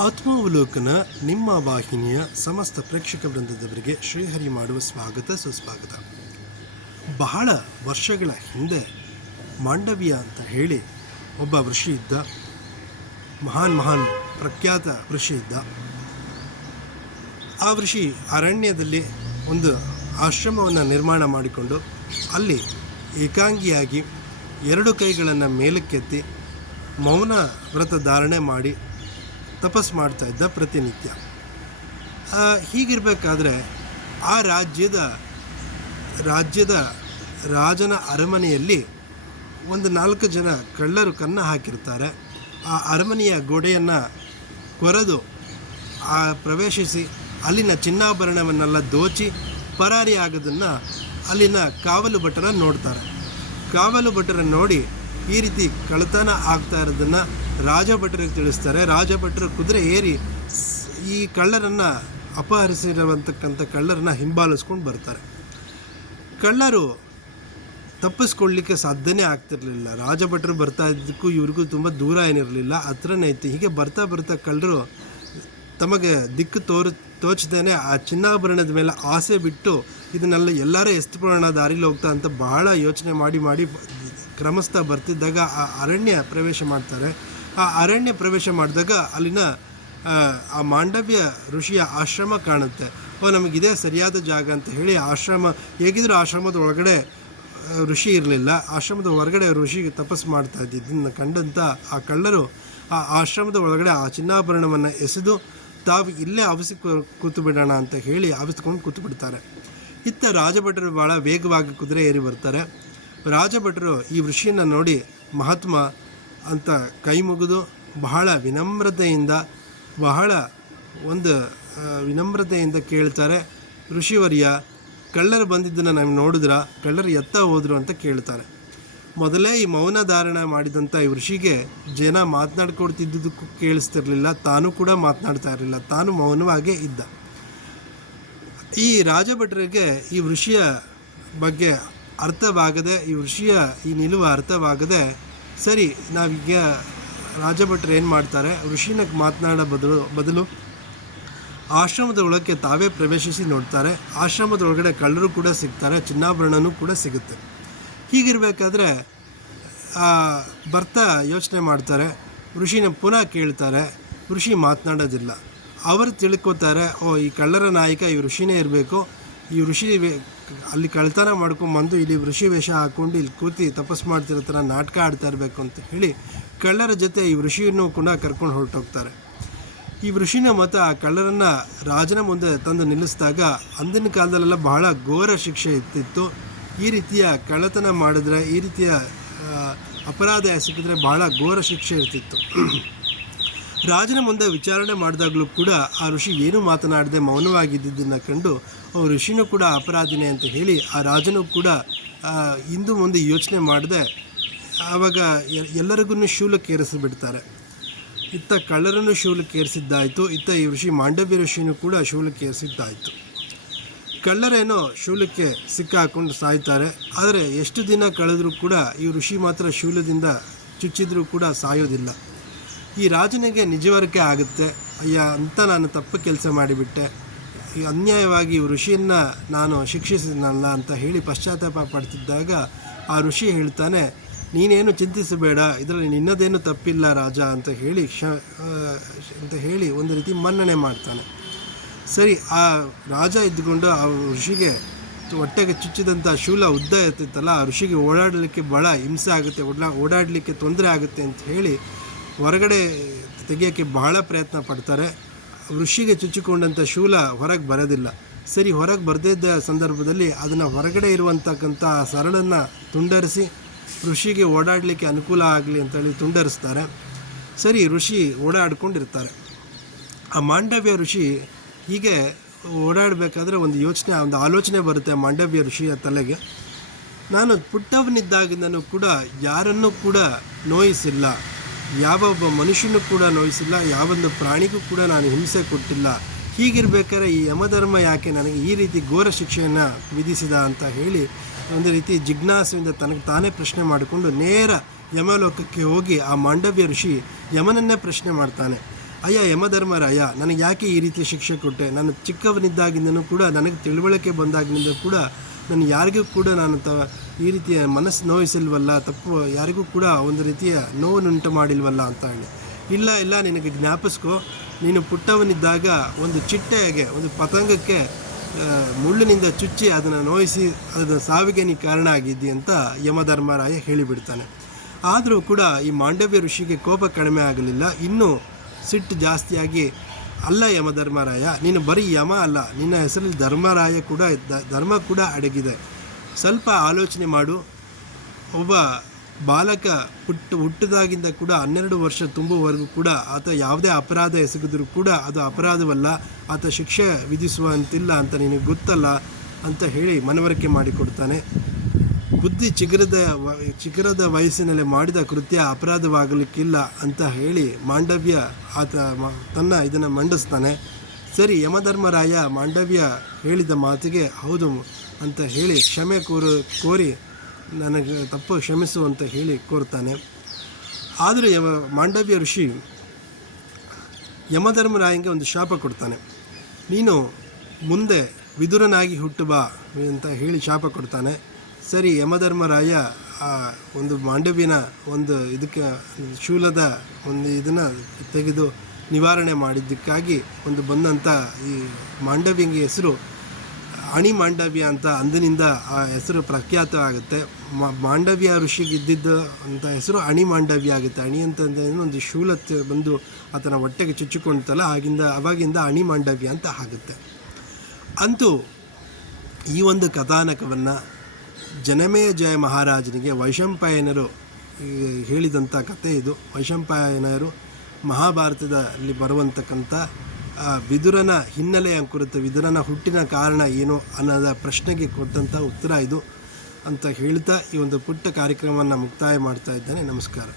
ಆತ್ಮಾವಲೋಕನ ನಿಮ್ಮ ವಾಹಿನಿಯ ಸಮಸ್ತ ಪ್ರೇಕ್ಷಕ ವೃಂದದವರಿಗೆ ಶ್ರೀಹರಿ ಮಾಡುವ ಸ್ವಾಗತ ಸುಸ್ವಾಗತ. ಬಹಳ ವರ್ಷಗಳ ಹಿಂದೆ ಮಾಂಡವ್ಯ ಅಂತ ಹೇಳಿ ಒಬ್ಬ ಋಷಿ ಇದ್ದ. ಮಹಾನ್ ಪ್ರಖ್ಯಾತ ಋಷಿ ಇದ್ದ. ಆ ಋಷಿ ಅರಣ್ಯದಲ್ಲಿ ಒಂದು ಆಶ್ರಮವನ್ನು ನಿರ್ಮಾಣ ಮಾಡಿಕೊಂಡು ಅಲ್ಲಿ ಏಕಾಂಗಿಯಾಗಿ ಎರಡು ಕೈಗಳನ್ನು ಮೇಲಕ್ಕೆತ್ತಿ ಮೌನ ವ್ರತ ಧಾರಣೆ ಮಾಡಿ ತಪಸ್ಸು ಮಾಡ್ತಾ ಇದ್ದ ಪ್ರತಿನಿತ್ಯ. ಹೀಗಿರಬೇಕಾದ್ರೆ ಆ ರಾಜ್ಯದ ರಾಜನ ಅರಮನೆಯಲ್ಲಿ ಒಂದು 4 ಜನ ಕಳ್ಳರು ಕನ್ನ ಹಾಕಿರ್ತಾರೆ. ಆ ಅರಮನೆಯ ಗೋಡೆಯನ್ನು ಕೊರೆದು ಪ್ರವೇಶಿಸಿ ಅಲ್ಲಿನ ಚಿನ್ನಾಭರಣವನ್ನೆಲ್ಲ ದೋಚಿ ಪರಾರಿ ಆಗೋದನ್ನು ಅಲ್ಲಿನ ಕಾವಲು ಭಟರ ನೋಡ್ತಾರೆ. ಕಾವಲು ಭಟರ ನೋಡಿ ಈ ರೀತಿ ಕಳ್ಳತನ ಆಗ್ತಾ ಇರೋದನ್ನು ರಾಜಭಟರಿಗೆ ತಿಳಿಸ್ತಾರೆ. ರಾಜಭಟರು ಕುದುರೆ ಏರಿ ಈ ಕಳ್ಳರನ್ನು ಅಪಹರಿಸಿರುವಂತಕ್ಕಂಥ ಕಳ್ಳರನ್ನ ಹಿಂಬಾಲಿಸ್ಕೊಂಡು ಬರ್ತಾರೆ. ಕಳ್ಳರು ತಪ್ಪಿಸ್ಕೊಳ್ಳಲಿಕ್ಕೆ ಸಾಧ್ಯನೇ ಆಗ್ತಿರಲಿಲ್ಲ. ರಾಜಭಟರು ಬರ್ತಾ ಇದ್ದಕ್ಕೂ ಇವ್ರಿಗೂ ತುಂಬ ದೂರ ಏನಿರಲಿಲ್ಲ, ಹತ್ರನೇ ಇತ್ತು. ಹೀಗೆ ಬರ್ತಾ ಕಳ್ಳರು ತಮಗೆ ದಿಕ್ಕು ತೋಚದೇನೆ ಆ ಚಿನ್ನಾಭರಣದ ಮೇಲೆ ಆಸೆ ಬಿಟ್ಟು ಇದನ್ನೆಲ್ಲ ಎಲ್ಲರೂ ಎಸ್ತುಕೊಳ್ಳೋಣ ದಾರಿಲಿ ಹೋಗ್ತಾ ಅಂತ ಬಹಳ ಯೋಚನೆ ಮಾಡಿ ಕ್ರಮಿಸ್ತಾ ಬರ್ತಿದ್ದಾಗ ಆ ಅರಣ್ಯ ಪ್ರವೇಶ ಮಾಡ್ತಾರೆ. ಆ ಅರಣ್ಯ ಪ್ರವೇಶ ಮಾಡಿದಾಗ ಅಲ್ಲಿನ ಆ ಮಾಂಡವ್ಯ ಋಷಿಯ ಆಶ್ರಮ ಕಾಣುತ್ತೆ. ನಮಗಿದೇ ಸರಿಯಾದ ಜಾಗ ಅಂತ ಹೇಳಿ ಹೇಗಿದ್ರೂ ಆಶ್ರಮದ ಒಳಗಡೆ ಋಷಿ ಇರಲಿಲ್ಲ. ಆಶ್ರಮದ ಹೊರಗಡೆ ಋಷಿಗೆ ತಪಸ್ಸು ಮಾಡ್ತಾ ಇದ್ದಿದ್ದನ್ನು ಕಂಡಂಥ ಆ ಕಳ್ಳರು ಆ ಆಶ್ರಮದ ಒಳಗಡೆ ಆ ಚಿನ್ನಾಭರಣವನ್ನು ಎಸೆದು ತಾವು ಇಲ್ಲೇ ಆವಿಸಿ ಕೂತು ಬಿಡೋಣ ಅಂತ ಹೇಳಿ ಆವಿಸ್ಕೊಂಡು ಕೂತು ಬಿಡ್ತಾರೆ. ಇತ್ತ ರಾಜಭಟರು ಭಾಳ ವೇಗವಾಗಿ ಕುದುರೆ ಏರಿ ಬರ್ತಾರೆ. ರಾಜಭಟರು ಈ ಋಷಿಯನ್ನು ನೋಡಿ ಮಹಾತ್ಮ ಅಂತ ಕೈ ಮುಗಿದು ಬಹಳ ವಿನಮ್ರತೆಯಿಂದ ಕೇಳ್ತಾರೆ, ಋಷಿವರ್ಯ, ಕಳ್ಳರು ಬಂದಿದ್ದನ್ನು ನಾವು ನೋಡಿದ್ರ, ಕಳ್ಳರು ಎತ್ತ ಹೋದರು ಅಂತ ಕೇಳ್ತಾರೆ. ಮೊದಲೇ ಈ ಮೌನ ಧಾರಣೆ ಮಾಡಿದಂಥ ಈ ಋಷಿಗೆ ಜನ ಮಾತನಾಡ್ಕೊಡ್ತಿದ್ದಕ್ಕೂ ಕೇಳಿಸ್ತಿರ್ಲಿಲ್ಲ, ತಾನು ಕೂಡ ಮಾತನಾಡ್ತಾ ಇರಲಿಲ್ಲ, ತಾನು ಮೌನವಾಗೇ ಇದ್ದ. ಈ ರಾಜಭಟರಿಗೆ ಈ ಋಷಿಯ ಬಗ್ಗೆ ಅರ್ಥವಾಗದೆ, ಈ ಋಷಿಯ ಈ ನಿಲುವು ಅರ್ಥವಾಗದೆ, ಸರಿ ನಾವೀಗ ರಾಜಭಟ್ರು ಏನು ಮಾಡ್ತಾರೆ, ಋಷಿನ ಮಾತನಾಡೋ ಬದಲು ಆಶ್ರಮದ ಒಳಕ್ಕೆ ತಾವೇ ಪ್ರವೇಶಿಸಿ ನೋಡ್ತಾರೆ. ಆಶ್ರಮದ ಒಳಗಡೆ ಕಳ್ಳರು ಕೂಡ ಸಿಗ್ತಾರೆ, ಚಿನ್ನಾಭರಣನೂ ಕೂಡ ಸಿಗುತ್ತೆ. ಹೀಗಿರಬೇಕಾದ್ರೆ ಬರ್ತಾ ಯೋಚನೆ ಮಾಡ್ತಾರೆ, ಋಷಿನ ಪುನಃ ಕೇಳ್ತಾರೆ. ಋಷಿ ಮಾತನಾಡೋದಿಲ್ಲ. ಅವರು ತಿಳ್ಕೊತಾರೆ, ಈ ಕಳ್ಳರ ನಾಯಕ ಈ ಋಷಿನೇ ಇರಬೇಕು, ಈ ಋಷಿ ಅಲ್ಲಿ ಕಳ್ತನ ಮಾಡ್ಕೊಂಬಂದು ಇಲ್ಲಿ ಋಷಿ ವೇಷ ಹಾಕ್ಕೊಂಡು ಇಲ್ಲಿ ಕೂತಿ ತಪಸ್ಸು ಮಾಡ್ತಿರೋ ಥರ ನಾಟಕ ಆಡ್ತಾ ಇರಬೇಕು ಅಂತ ಹೇಳಿ ಕಳ್ಳರ ಜೊತೆ ಈ ಋಷಿಯನ್ನು ಕೂಡ ಕರ್ಕೊಂಡು ಹೊರಟೋಗ್ತಾರೆ. ಈ ಋಷಿನ ಮತ ಆ ಕಳ್ಳರನ್ನು ರಾಜನ ಮುಂದೆ ತಂದು ನಿಲ್ಲಿಸಿದಾಗ ಅಂದಿನ ಕಾಲದಲ್ಲೆಲ್ಲ ಬಹಳ ಘೋರ ಶಿಕ್ಷೆ ಇರ್ತಿತ್ತು. ಈ ರೀತಿಯ ಕಳ್ಳತನ ಮಾಡಿದ್ರೆ, ಈ ರೀತಿಯ ಅಪರಾಧ ಸಿಕ್ಕಿದ್ರೆ ಬಹಳ ಘೋರ ಶಿಕ್ಷೆ ಇರ್ತಿತ್ತು. ರಾಜನ ಮುಂದೆ ವಿಚಾರಣೆ ಮಾಡಿದಾಗಲೂ ಕೂಡ ಆ ಋಷಿ ಏನೂ ಮಾತನಾಡದೆ ಮೌನವಾಗಿದ್ದನ್ನು ಕಂಡು ಋಷಿನೂ ಕೂಡ ಅಪರಾಧಿನೇ ಅಂತ ಹೇಳಿ ಆ ರಾಜನೂ ಕೂಡ ಹಿಂದೆ ಮುಂದೆ ಯೋಚನೆ ಮಾಡದೆ ಆವಾಗ ಎಲ್ಲರಿಗೂ ಶೂಲಕ್ಕೇರಿಸಿಬಿಡ್ತಾರೆ. ಇತ್ತ ಕಳ್ಳರನ್ನು ಶೂಲಕ್ಕೇರಿಸಿದ್ದಾಯಿತು, ಇತ್ತ ಈ ಋಷಿ ಮಾಂಡವ್ಯ ಋಷಿನೂ ಕೂಡ ಶೂಲಕ್ಕೇರಿಸಿದ್ದಾಯಿತು. ಕಳ್ಳರೇನೋ ಶೂಲಕ್ಕೆ ಸಿಕ್ಕಾಕೊಂಡು ಸಾಯ್ತಾರೆ. ಆದರೆ ಎಷ್ಟು ದಿನ ಕಳೆದರೂ ಕೂಡ ಈ ಋಷಿ ಮಾತ್ರ ಶೂಲದಿಂದ ಚುಚ್ಚಿದ್ರೂ ಕೂಡ ಸಾಯೋದಿಲ್ಲ. ಈ ರಾಜನಿಗೆ ನಿಜವರಿಕೆ ಆಗುತ್ತೆ, ಅಯ್ಯ ಅಂತ ನಾನು ತಪ್ಪು ಕೆಲಸ ಮಾಡಿಬಿಟ್ಟೆ, ಈ ಅನ್ಯಾಯವಾಗಿ ಋಷಿಯನ್ನು ನಾನು ಶಿಕ್ಷಿಸಿದ್ನಲ್ಲ ಅಂತ ಹೇಳಿ ಪಶ್ಚಾತ್ತಾಪ ಪಡ್ತಿದ್ದಾಗ ಆ ಋಷಿ ಹೇಳ್ತಾನೆ, ನೀನೇನು ಚಿಂತಿಸಬೇಡ, ಇದರಲ್ಲಿ ನಿನ್ನದೇನು ತಪ್ಪಿಲ್ಲ ರಾಜ ಅಂತ ಹೇಳಿ ಒಂದು ರೀತಿ ಮನ್ನಣೆ ಮಾಡ್ತಾನೆ. ಸರಿ, ಆ ರಾಜ ಇದ್ದುಕೊಂಡು ಆ ಋಷಿಗೆ ಹೊಟ್ಟೆಗೆ ಚುಚ್ಚಿದಂಥ ಶೂಲ ಉದ್ದ ಇರ್ತಿತ್ತಲ್ಲ, ಆ ಋಷಿಗೆ ಓಡಾಡಲಿಕ್ಕೆ ಭಾಳ ಹಿಂಸೆ ಆಗುತ್ತೆ, ಓಡಾಡಲಿಕ್ಕೆ ತೊಂದರೆ ಆಗುತ್ತೆ ಅಂತ ಹೇಳಿ ಹೊರಗಡೆ ತೆಗೆಯೋಕ್ಕೆ ಬಹಳ ಪ್ರಯತ್ನ ಪಡ್ತಾರೆ. ಋಷಿಗೆ ಚುಚ್ಚಿಕೊಂಡಂಥ ಶೂಲ ಹೊರಗೆ ಬರೋದಿಲ್ಲ. ಸರಿ, ಹೊರಗೆ ಬರದಿದ್ದ ಸಂದರ್ಭದಲ್ಲಿ ಅದನ್ನು ಹೊರಗಡೆ ಇರುವಂತಕ್ಕಂಥ ಸರಳನ್ನು ತುಂಡರಿಸಿ ಋಷಿಗೆ ಓಡಾಡಲಿಕ್ಕೆ ಅನುಕೂಲ ಆಗಲಿ ಅಂತೇಳಿ ತುಂಡರಿಸ್ತಾರೆ. ಸರಿ, ಋಷಿ ಓಡಾಡ್ಕೊಂಡಿರ್ತಾರೆ. ಆ ಮಾಂಡವ್ಯ ಋಷಿ ಹೀಗೆ ಓಡಾಡಬೇಕಾದ್ರೆ ಒಂದು ಆಲೋಚನೆ ಬರುತ್ತೆ ಮಾಂಡವ್ಯ ಋಷಿಯ ತಲೆಗೆ. ನಾನು ಪುಟ್ಟವನಿದ್ದಾಗಿಂದನೂ ಕೂಡ ಯಾರನ್ನೂ ಕೂಡ ನೋಯಿಸಿಲ್ಲ, ಯಾವ ಒಬ್ಬ ಮನುಷ್ಯನೂ ಕೂಡ ನೋಯಿಸಿಲ್ಲ, ಯಾವೊಂದು ಪ್ರಾಣಿಗೂ ಕೂಡ ನಾನು ಹಿಂಸೆ ಕೊಟ್ಟಿಲ್ಲ. ಹೀಗಿರ್ಬೇಕಾದ್ರೆ ಈ ಯಮಧರ್ಮ ಯಾಕೆ ನನಗೆ ಈ ರೀತಿ ಘೋರ ಶಿಕ್ಷೆಯನ್ನು ವಿಧಿಸಿದ ಅಂತ ಹೇಳಿ ಒಂದು ರೀತಿ ಜಿಜ್ಞಾಸೆಯಿಂದ ತನಗೆ ತಾನೇ ಪ್ರಶ್ನೆ ಮಾಡಿಕೊಂಡು ನೇರ ಯಮಲೋಕಕ್ಕೆ ಹೋಗಿ ಆ ಮಾಂಡವ್ಯ ಋಷಿ ಯಮನನ್ನೇ ಪ್ರಶ್ನೆ ಮಾಡ್ತಾನೆ. ಅಯ್ಯ ಯಮಧರ್ಮರಾಯ, ನನಗೆ ಯಾಕೆ ಈ ರೀತಿ ಶಿಕ್ಷೆ ಕೊಟ್ಟೆ? ನಾನು ಚಿಕ್ಕವನಿದ್ದಾಗಿಂದನೂ ಕೂಡ, ನನಗೆ ತಿಳುವಳಿಕೆ ಬಂದಾಗಿನಿಂದ ಕೂಡ ನಾನು ಯಾರಿಗೂ ಕೂಡ ನಾನು ಈ ರೀತಿಯ ಮನಸ್ಸು ನೋಯಿಸಲ್ವಲ್ಲ, ತಪ್ಪು ಯಾರಿಗೂ ಕೂಡ ಒಂದು ರೀತಿಯ ನೋವನ್ನುಂಟು ಮಾಡಿಲ್ವಲ್ಲ ಅಂತ ಹೇಳಿ. ಇಲ್ಲ ನಿನಗೆ ಜ್ಞಾಪಿಸ್ಕೊ, ನೀನು ಪುಟ್ಟವನಿದ್ದಾಗ ಒಂದು ಚಿಟ್ಟೆಗೆ, ಒಂದು ಪತಂಗಕ್ಕೆ ಮುಳ್ಳಿನಿಂದ ಚುಚ್ಚಿ ಅದನ್ನು ನೋಯಿಸಿ ಅದರ ಸಾವಿಗೆ ನೀ ಕಾರಣ ಆಗಿದ್ದಿ ಅಂತ ಯಮಧರ್ಮರಾಯ ಹೇಳಿಬಿಡ್ತಾನೆ. ಆದರೂ ಕೂಡ ಈ ಮಾಂಡವ್ಯ ಋಷಿಗೆ ಕೋಪ ಕಡಿಮೆ ಆಗಲಿಲ್ಲ. ಇನ್ನೂ ಸಿಟ್ಟು ಜಾಸ್ತಿಯಾಗಿ, ಅಲ್ಲ ಯಮಧರ್ಮರಾಯ, ನೀನು ಬರೀ ಯಮ ಅಲ್ಲ, ನಿನ್ನ ಹೆಸರಲ್ಲಿ ಧರ್ಮರಾಯ ಕೂಡ ಧರ್ಮ ಕೂಡ ಅಡಗಿದೆ. ಸ್ವಲ್ಪ ಆಲೋಚನೆ ಮಾಡು. ಒಬ್ಬ ಬಾಲಕ ಹುಟ್ಟಿದಾಗಿಂದ ಕೂಡ 12 ವರ್ಷ ತುಂಬುವವರೆಗೂ ಕೂಡ ಆತ ಯಾವುದೇ ಅಪರಾಧ ಎಸಗಿದ್ರೂ ಕೂಡ ಅದು ಅಪರಾಧವಲ್ಲ, ಆತ ಶಿಕ್ಷೆ ವಿಧಿಸುವಂತಿಲ್ಲ ಅಂತ ನಿನಗೆ ಗೊತ್ತಲ್ಲ ಅಂತ ಹೇಳಿ ಮನವರಿಕೆ ಮಾಡಿಕೊಡ್ತಾನೆ. ಬುದ್ಧಿ ಚಿಗುರದ ವಯಸ್ಸಿನಲ್ಲಿ ಮಾಡಿದ ಕೃತ್ಯ ಅಪರಾಧವಾಗಲಿಕ್ಕಿಲ್ಲ ಅಂತ ಹೇಳಿ ಮಾಂಡವ್ಯ ತನ್ನ ಇದನ್ನು ಮಂಡಿಸ್ತಾನೆ. ಸರಿ, ಯಮಧರ್ಮರಾಯ ಮಾಂಡವ್ಯ ಹೇಳಿದ ಮಾತಿಗೆ ಹೌದು ಅಂತ ಹೇಳಿ ಕ್ಷಮೆ ಕೋರಿ ನನಗೆ ತಪ್ಪು ಕ್ಷಮಿಸು ಅಂತ ಹೇಳಿ ಕೋರ್ತಾನೆ. ಆದರೆ ಮಾಂಡವ್ಯ ಋಷಿ ಯಮಧರ್ಮರಾಯಂಗೆ ಒಂದು ಶಾಪ ಕೊಡ್ತಾನೆ. ನೀನು ಮುಂದೆ ವಿದುರನಾಗಿ ಹುಟ್ಟು ಬಾ ಅಂತ ಹೇಳಿ ಶಾಪ ಕೊಡ್ತಾನೆ. ಸರಿ, ಯಮಧರ್ಮರಾಯ ಒಂದು ಮಾಂಡವ್ಯನ ಒಂದು ಇದಕ್ಕೆ ಶೂಲದ ಒಂದು ಇದನ್ನು ತೆಗೆದು ನಿವಾರಣೆ ಮಾಡಿದ್ದಕ್ಕಾಗಿ ಒಂದು ಬಂದಂಥ ಈ ಮಾಂಡವ್ಯಂಗೆ ಹೆಸರು ಅಣಿ ಮಾಂಡವ್ಯ ಅಂತ ಅಂದಿನಿಂದ ಆ ಹೆಸರು ಪ್ರಖ್ಯಾತ ಆಗುತ್ತೆ. ಮಾಂಡವ್ಯ ಋಷಿಗೆ ಇದ್ದಿದ್ದ ಅಂತ ಹೆಸರು ಅಣಿ ಮಾಂಡವ್ಯ ಆಗುತ್ತೆ. ಅಣಿ ಅಂತಂದ್ರೆ ಒಂದು ಶೂಲ ಬಂದು ಆತನ ಹೊಟ್ಟೆಗೆ ಚುಚ್ಚಿಕೊಳ್ತಲ್ಲ, ಅವಾಗಿಂದ ಅಣಿ ಮಾಂಡವ್ಯ ಅಂತ ಆಗುತ್ತೆ. ಅಂತೂ ಈ ಒಂದು ಕಥಾನಕವನ್ನು ಜನಮೇಯ ಜಯ ಮಹಾರಾಜನಿಗೆ ವೈಶಂಪಾಯನರು ಹೇಳಿದಂಥ ಕಥೆ ಇದು. ವೈಶಂಪಾಯನರು ಮಹಾಭಾರತದಲ್ಲಿ ಬರುವಂತಕ್ಕಂಥ ವಿದುರನ ಹಿನ್ನೆಲೆಯ ಕುರಿತು, ವಿದುರನ ಹುಟ್ಟಿನ ಕಾರಣ ಏನು ಅನ್ನೋದ ಪ್ರಶ್ನೆಗೆ ಕೊಟ್ಟಂಥ ಉತ್ತರ ಇದು ಅಂತ ಹೇಳ್ತಾ ಈ ಒಂದು ಪುಟ್ಟ ಕಾರ್ಯಕ್ರಮವನ್ನು ಮುಕ್ತಾಯ ಮಾಡ್ತಾ ಇದ್ದೇನೆ. ನಮಸ್ಕಾರ.